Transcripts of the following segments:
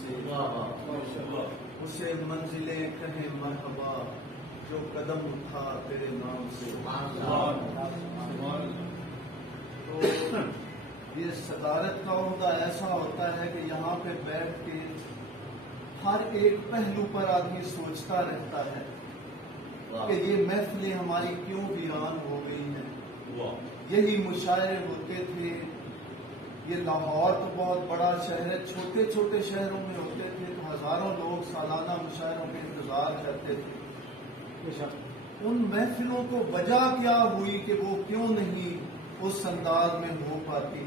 سے اسے منزلیں کہیں مرحبا جو قدم اٹھا تیرے نام سے. تو یہ صدارت کا عہدہ ایسا ہوتا ہے کہ یہاں پہ بیٹھ کے ہر ایک پہلو پر آدمی سوچتا رہتا ہے کہ یہ محفلیں ہماری کیوں ویران ہو گئی ہیں. یہی مشاعرے ہوتے تھے. یہ لاہور تو بہت بڑا شہر ہے، چھوٹے چھوٹے شہروں میں ہوتے تھے تو ہزاروں لوگ سالانہ مشاعروں کے انتظار کرتے تھے. ان محفلوں کو وجہ کیا ہوئی کہ وہ کیوں نہیں اس انداز میں ہو پاتی؟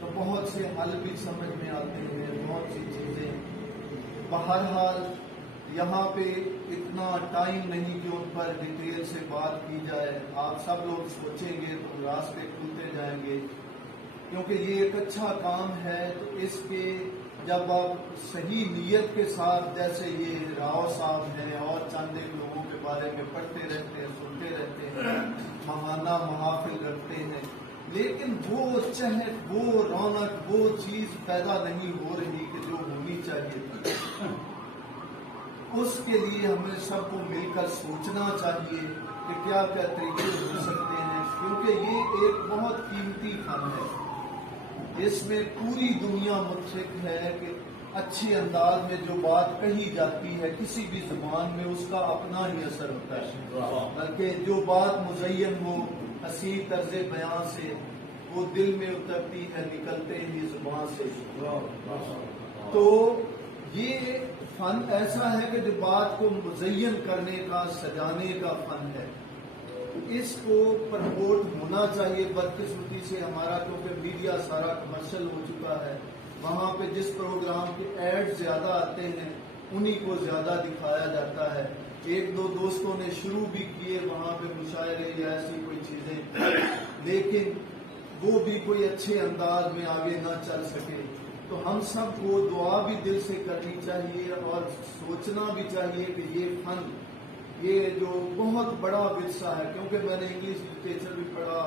تو بہت سے حل بھی سمجھ میں آتے ہیں، بہت سی چیزیں. بہرحال یہاں پہ اتنا ٹائم نہیں کہ ان پر ڈیٹیل سے بات کی جائے. آپ سب لوگ سوچیں گے تو راستے کھلتے جائیں گے، کیونکہ یہ ایک اچھا کام ہے. تو اس کے جب آپ صحیح نیت کے ساتھ، جیسے یہ راؤ صاحب ہیں اور چند ایک لوگوں کے بارے میں پڑھتے رہتے ہیں، سنتے رہتے ہیں، ماہانہ محافل رکھتے ہیں، لیکن وہ چہک، وہ رونق، وہ چیز پیدا نہیں ہو رہی کہ جو ہونی چاہیے تھی. اس کے لیے ہمیں سب کو مل کر سوچنا چاہیے کہ کیا کیا طریقے ہو سکتے ہیں، کیونکہ یہ ایک بہت قیمتی فن ہے. اس میں پوری دنیا متفق ہے کہ اچھے انداز میں جو بات کہی جاتی ہے کسی بھی زبان میں اس کا اپنا ہی اثر ہوتا ہے، بلکہ جو بات مزین ہو حسین طرز بیان سے وہ دل میں اترتی ہے نکلتے ہی زبان سے. تو یہ فن ایسا ہے کہ جو بات کو مزین کرنے کا، سجانے کا فن ہے. اس کو پرموٹ ہونا چاہیے. بدقسمتی سے ہمارا کیونکہ میڈیا سارا کمرشل ہو چکا ہے، وہاں پہ جس پروگرام کے ایڈ زیادہ آتے ہیں انہی کو زیادہ دکھایا جاتا ہے. ایک دو دوستوں نے شروع بھی کیے وہاں پہ مشاعرے یا ایسی کوئی چیزیں، لیکن وہ بھی کوئی اچھے انداز میں آگے نہ چل سکے. تو ہم سب کو دعا بھی دل سے کرنی چاہیے اور سوچنا بھی چاہیے کہ یہ فن، یہ جو بہت بڑا ورثہ ہے. کیونکہ میں نے انگلش لٹریچر بھی پڑھا،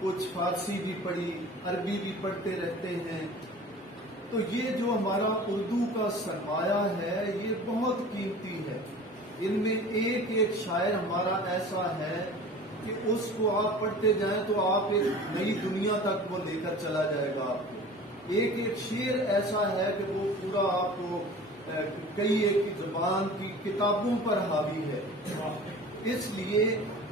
کچھ فارسی بھی پڑھی، عربی بھی پڑھتے رہتے ہیں. تو یہ جو ہمارا اردو کا سرمایہ ہے یہ بہت قیمتی ہے. ان میں ایک ایک شاعر ہمارا ایسا ہے کہ اس کو آپ پڑھتے جائیں تو آپ ایک نئی دنیا تک وہ لے کر چلا جائے گا آپ کو. ایک ایک شعر ایسا ہے کہ وہ پورا آپ کو کئی ایک زبان کی کتابوں پر حاوی ہے. اس لیے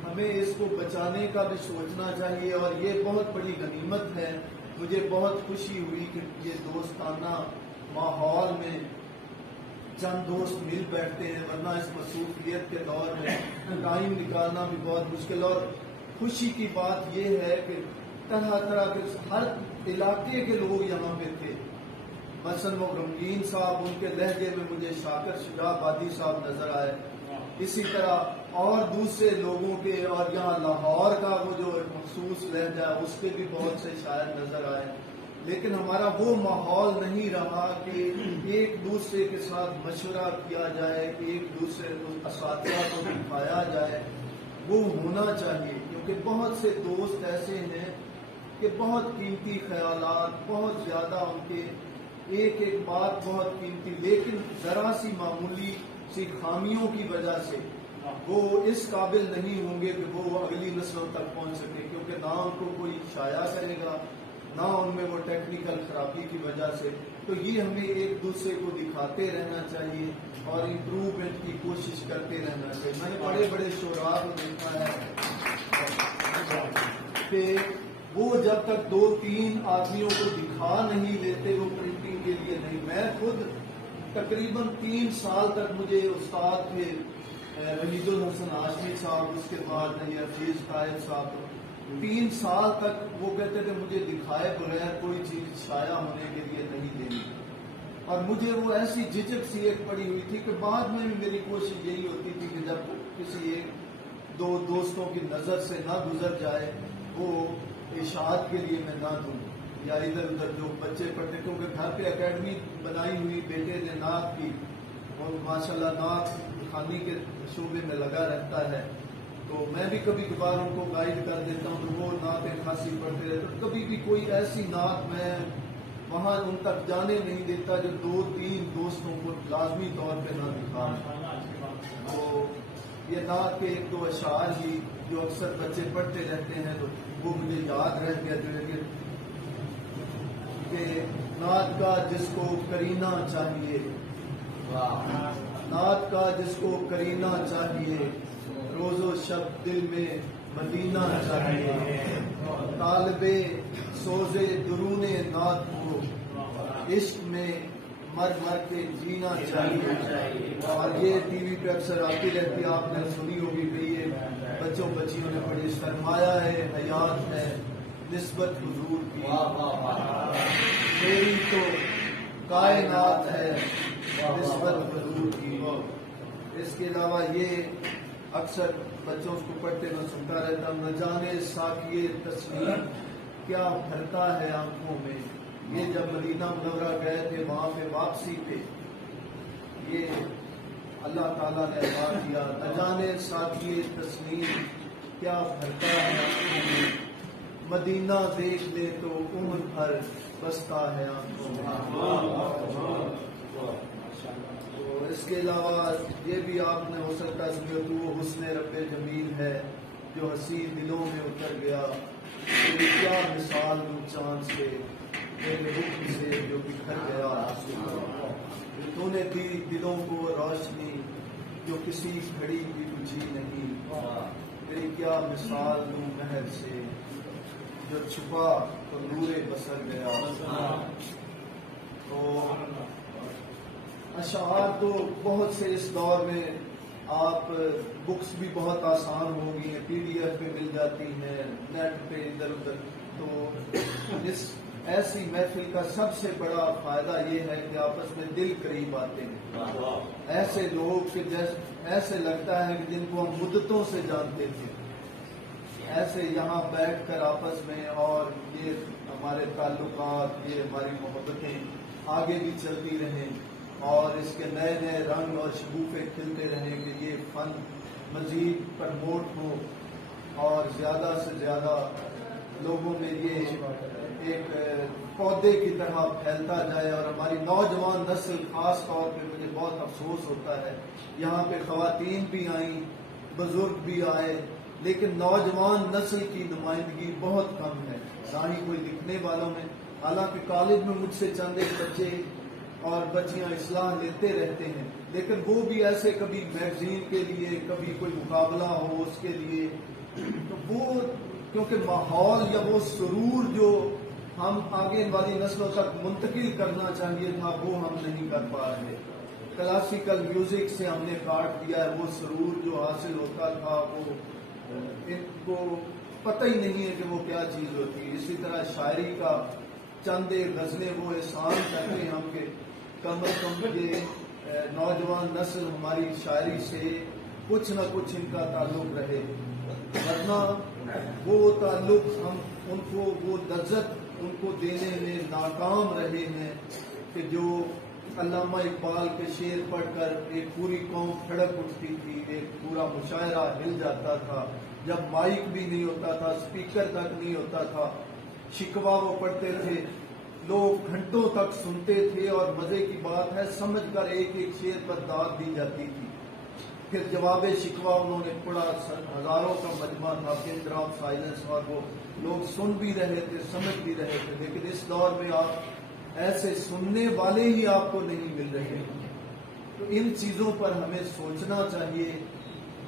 ہمیں اس کو بچانے کا بھی سوچنا چاہیے اور یہ بہت بڑی غنیمت ہے. مجھے بہت خوشی ہوئی کہ یہ دوستانہ ماحول میں چند دوست مل بیٹھتے ہیں، ورنہ اس مصروفیت کے دور میں ٹائم نکالنا بھی بہت مشکل. اور خوشی کی بات یہ ہے کہ طرح طرح کے ہر علاقے کے لوگ یہاں پہ تھے. مثلا وہ غمگین صاحب، ان کے لہجے میں مجھے شاکر شجاع آبادی صاحب نظر آئے. اسی طرح اور دوسرے لوگوں کے، اور یہاں لاہور کا وہ جو مخصوص لہجہ ہے اس کے بھی بہت سے شاعر نظر آئے. لیکن ہمارا وہ ماحول نہیں رہا کہ ایک دوسرے کے ساتھ مشورہ کیا جائے، ایک دوسرے اساتذہ کو دکھایا جائے. وہ ہونا چاہیے، کیونکہ بہت سے دوست ایسے ہیں کہ بہت قیمتی خیالات، بہت زیادہ ان کے ایک ایک بات بہت قیمتی، لیکن ذرا سی معمولی سی خامیوں کی وجہ سے وہ اس قابل نہیں ہوں گے کہ وہ اگلی نسلوں تک پہنچ سکے. کیونکہ نہ ان کو کوئی شائع کرے گا، نہ ان میں وہ ٹیکنیکل خرابی کی وجہ سے. تو یہ ہمیں ایک دوسرے کو دکھاتے رہنا چاہیے اور امپروومنٹ کی کوشش کرتے رہنا چاہیے. میں نے بڑے بڑے شعراء کو دیکھا ہے کہ وہ جب تک 2-3 آدمیوں کو دکھا نہیں لیتے وہ پرنٹنگ کے لیے نہیں. میں خود تقریباً 3 سال تک مجھے استاد تھے وحید الحسن ہاشمی صاحب، اس کے بعد یہ حفیظ طاہر صاحب. 3 سال تک وہ کہتے تھے مجھے دکھائے بغیر کوئی چیز شائع ہونے کے لیے نہیں دینی. اور مجھے وہ ایسی جھجک سی ایک پڑی ہوئی تھی کہ بعد میں بھی میری کوشش یہی ہوتی تھی کہ جب کسی 1-2 دوستوں کی نظر سے نہ گزر جائے وہ اشاعت کے لیے میں نہ دوں، یا ادھر ادھر جو بچے پڑھتے. کیونکہ گھر پہ اکیڈمی بنائی ہوئی بیٹے نے نعت کی، اور ماشاءاللہ نعت خوانی کے شعبے میں لگا رہتا ہے. تو میں بھی کبھی کبھار ان کو گائیڈ کر دیتا ہوں تو وہ نعتیں خاصی پڑھتے رہتے. کبھی بھی کوئی ایسی نعت میں وہاں ان تک جانے نہیں دیتا جو 2-3 دوستوں کو لازمی طور پہ نہ دکھا. تو یہ نعت کے 1-2 اشعار ہی جو اکثر بچے پڑھتے رہتے ہیں تو وہ مجھے یاد رہ گیا جو ہے کہ نعت کا جس کو کرینہ چاہیے، نعت کا جس کو کرینہ چاہیے، روز و شب دل میں مدینہ چاہیے، طالب سوز درون نعت کو عشق میں مر مر کے جینا چاہیے. اور یہ ٹی وی پہ اکثر آتی رہتی، آپ نے سنی ہوگی کہ یہ بچوں بچیوں نے بڑی سرمایہ ہے، حیات ہے نسبت حضور کی، میری تو کائنات ہے نسبت حضور کی. اس کے علاوہ یہ اکثر بچوں کو پڑھتے میں سنتا رہتا، نہ جانے ساقیے تسلیم کیا بھرتا ہے آنکھوں میں. یہ جب مدینہ منورہ گئے تھے وہاں پہ واپسی پہ یہ اللہ تعالیٰ نے بات کیا، نہ جانے ساقیے تسلیم کیا بھرتا ہے آنکھوں میں، مدینہ دیکھ لے تو عمر بھر بستا ہے آنکھوں میں. تو اس کے علاوہ یہ بھی آپ نے ہو سکتا ہے سنی تو وہ حسن رب جمیل ہے جو حسین دلوں میں اتر گیا، تیری کیا مثال دوں چاند سے تیرے حکم سے جو بکھر گیا. تو نے دی دلوں کو روشنی جو کسی گھڑی بھی بجھی نہیں، تیری کیا مثال دوں مہر سے جو چھپا تو نور بسر گیا. تو اشعار تو بہت سے اس دور میں آپ بکس بھی بہت آسان ہو گئی ہیں، پی ڈی ایف پہ مل جاتی ہیں، نیٹ پہ ادھر ادھر. تو اس ایسی محفل کا سب سے بڑا فائدہ یہ ہے کہ آپس میں دل قریب آتے ہیں. ایسے لوگ کہ ایسے لگتا ہے کہ جن کو ہم مدتوں سے جانتے تھے، ایسے یہاں بیٹھ کر آپس میں، اور یہ ہمارے تعلقات، یہ ہماری محبتیں آگے بھی چلتی رہیں اور اس کے نئے نئے رنگ اور شگوفے کھلتے رہیں کہ یہ فن مزید پرموٹ ہو اور زیادہ سے زیادہ لوگوں میں یہ ایک پودے کی طرح پھیلتا جائے. اور ہماری نوجوان نسل خاص طور پہ مجھے بہت افسوس ہوتا ہے، یہاں پہ خواتین بھی آئیں، بزرگ بھی آئے، لیکن نوجوان نسل کی نمائندگی بہت کم ہے، نہ ہی کوئی لکھنے والوں میں. حالانکہ کالج میں مجھ سے چند ایک بچے اور بچیاں اصلاح لیتے رہتے ہیں، لیکن وہ بھی ایسے کبھی میگزین کے لیے، کبھی کوئی مقابلہ ہو اس کے لیے. تو وہ کیونکہ ماحول یا وہ سرور جو ہم آگے والی نسلوں تک منتقل کرنا چاہیے تھا وہ ہم نہیں کر پا رہے. کلاسیکل میوزک سے ہم نے کاٹ دیا ہے وہ سرور جو حاصل ہوتا تھا، وہ ان کو پتہ ہی نہیں ہے کہ وہ کیا چیز ہوتی ہے. اسی طرح شاعری کا چند غزلیں وہ احسان کرتے ہیں ہم کہ کم از کم یہ نوجوان نسل ہماری شاعری سے کچھ نہ کچھ ان کا تعلق رہے، ورنہ وہ تعلق ہم ان کو وہ لذت ان کو دینے میں ناکام رہے ہیں کہ جو علامہ اقبال کے شعر پڑھ کر ایک پوری قوم کھڑک اٹھتی تھی، ایک پورا مشاعرہ ہل جاتا تھا، جب مائک بھی نہیں ہوتا تھا، اسپیکر تک نہیں ہوتا تھا، شکوہ وہ پڑھتے تھے، لوگ گھنٹوں تک سنتے تھے اور مزے کی بات ہے سمجھ کر ایک ایک شعر پر داد دی جاتی تھی. پھر جواب شکوہ انہوں نے پڑھا، ہزاروں کا مجمع تھا، پن ڈراپ سائلنس، اور وہ لوگ سن بھی رہے تھے، سمجھ بھی رہے تھے. لیکن اس دور میں آپ ایسے سننے والے ہی آپ کو نہیں مل رہے. تو ان چیزوں پر ہمیں سوچنا چاہیے،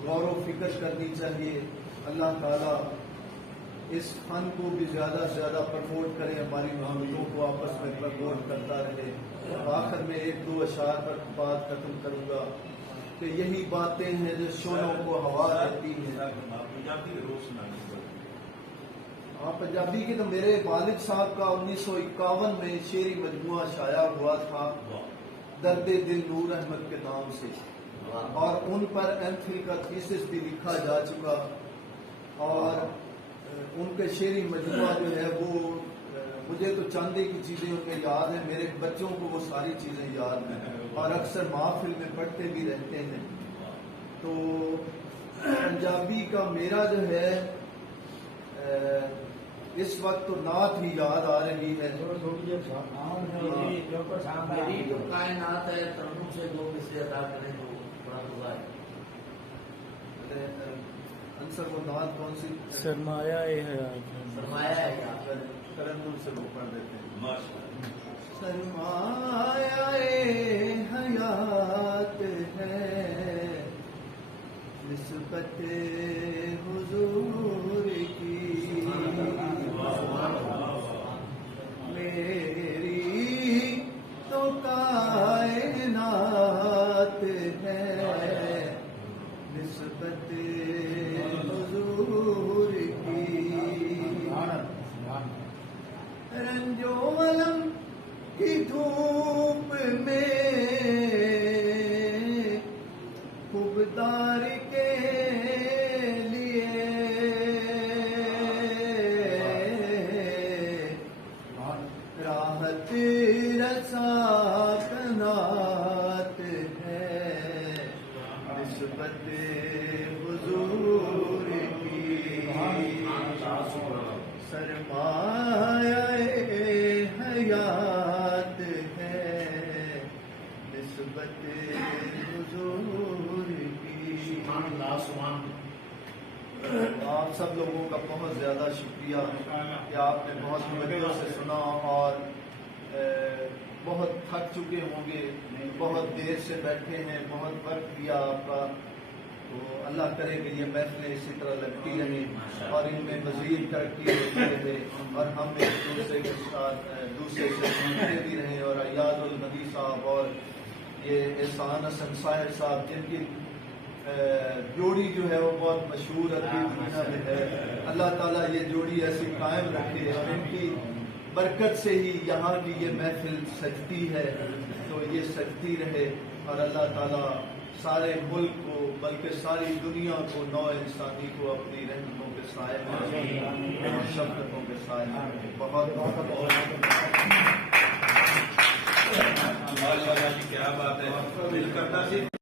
غور و فکر کرنی چاہیے. اللہ تعالیٰ اس فن کو بھی زیادہ سے زیادہ پرموٹ کرے، ہماری محبتوں کو آپس میں پرموٹ کرتا رہے. آخر میں 1-2 اشعار پر بات ختم کروں گا کہ یہی باتیں ہیں جو شعلوں کو ہوا دیتی ہیں. ہاں پنجابی کی تو میرے والد صاحب کا 1951 میں شعری مجموعہ شائع ہوا تھا درد دل نور احمد کے نام سے، اور ان پر ایم فل کا تھیسس بھی لکھا جا چکا. اور ان کے شعری مجموعہ جو ہے وہ مجھے تو چند کی چیزیں ان میں یاد ہیں، میرے بچوں کو وہ ساری چیزیں یاد ہیں اور اکثر محفل میں پڑھتے بھی رہتے ہیں. تو پنجابی کا میرا جو ہے اس وقت تو نعت ہی یاد آ رہی ہے. میری جو کائنات ہے ترنم سے دو مصرے ادا کریں تو بڑا مزہ ہے. انصر وہ نعت کون سی؟ سرمایہ حیات. سرمایہ ہے کیا؟ ترنم سے وہ پڑھ دیتے ہیں. ماشاءاللہ. سرمایہ حیات ہے نسبت حضور کی، میری تو کائنات ہے نسبت حضور کی. رنجو علم کی دھوپ میں خوبدار کے لیے راحت رسا قناعت ہے نسبت حضور کی. سرمایہ حیات ہے نسبت حضور کی. آپ سب لوگوں کا بہت زیادہ شکریہ کہ آپ نے بہت توجہ سے سنا اور بہت تھک چکے ہوں گے، بہت دیر سے بیٹھے ہیں، بہت وقت دیا آپ کا. تو اللہ کرے کہ یہ محفلیں اسی طرح لگتی رہیں اور ان میں مزید ترقی ہوتی رہے اور ہم ایک دوسرے کے ساتھ دوسرے سے سنتے بھی رہیں. اور ایاز النبی صاحب اور یہ احسان حسن صاحب صاحب جن کی جوڑی جو ہے وہ بہت مشہور ادبی دنیا میں ہے، اللہ تعالیٰ یہ جوڑی ایسی قائم رکھے اور ان کی برکت سے ہی یہاں کی یہ محفل سجتی ہے. تو یہ سجتی رہے اور اللہ تعالیٰ سارے ملک کو بلکہ ساری دنیا کو، نوع انسانی کو اپنی رحمتوں کے سائے میں اور شفقتوں کے سائے میں بہت کیا بات ہے.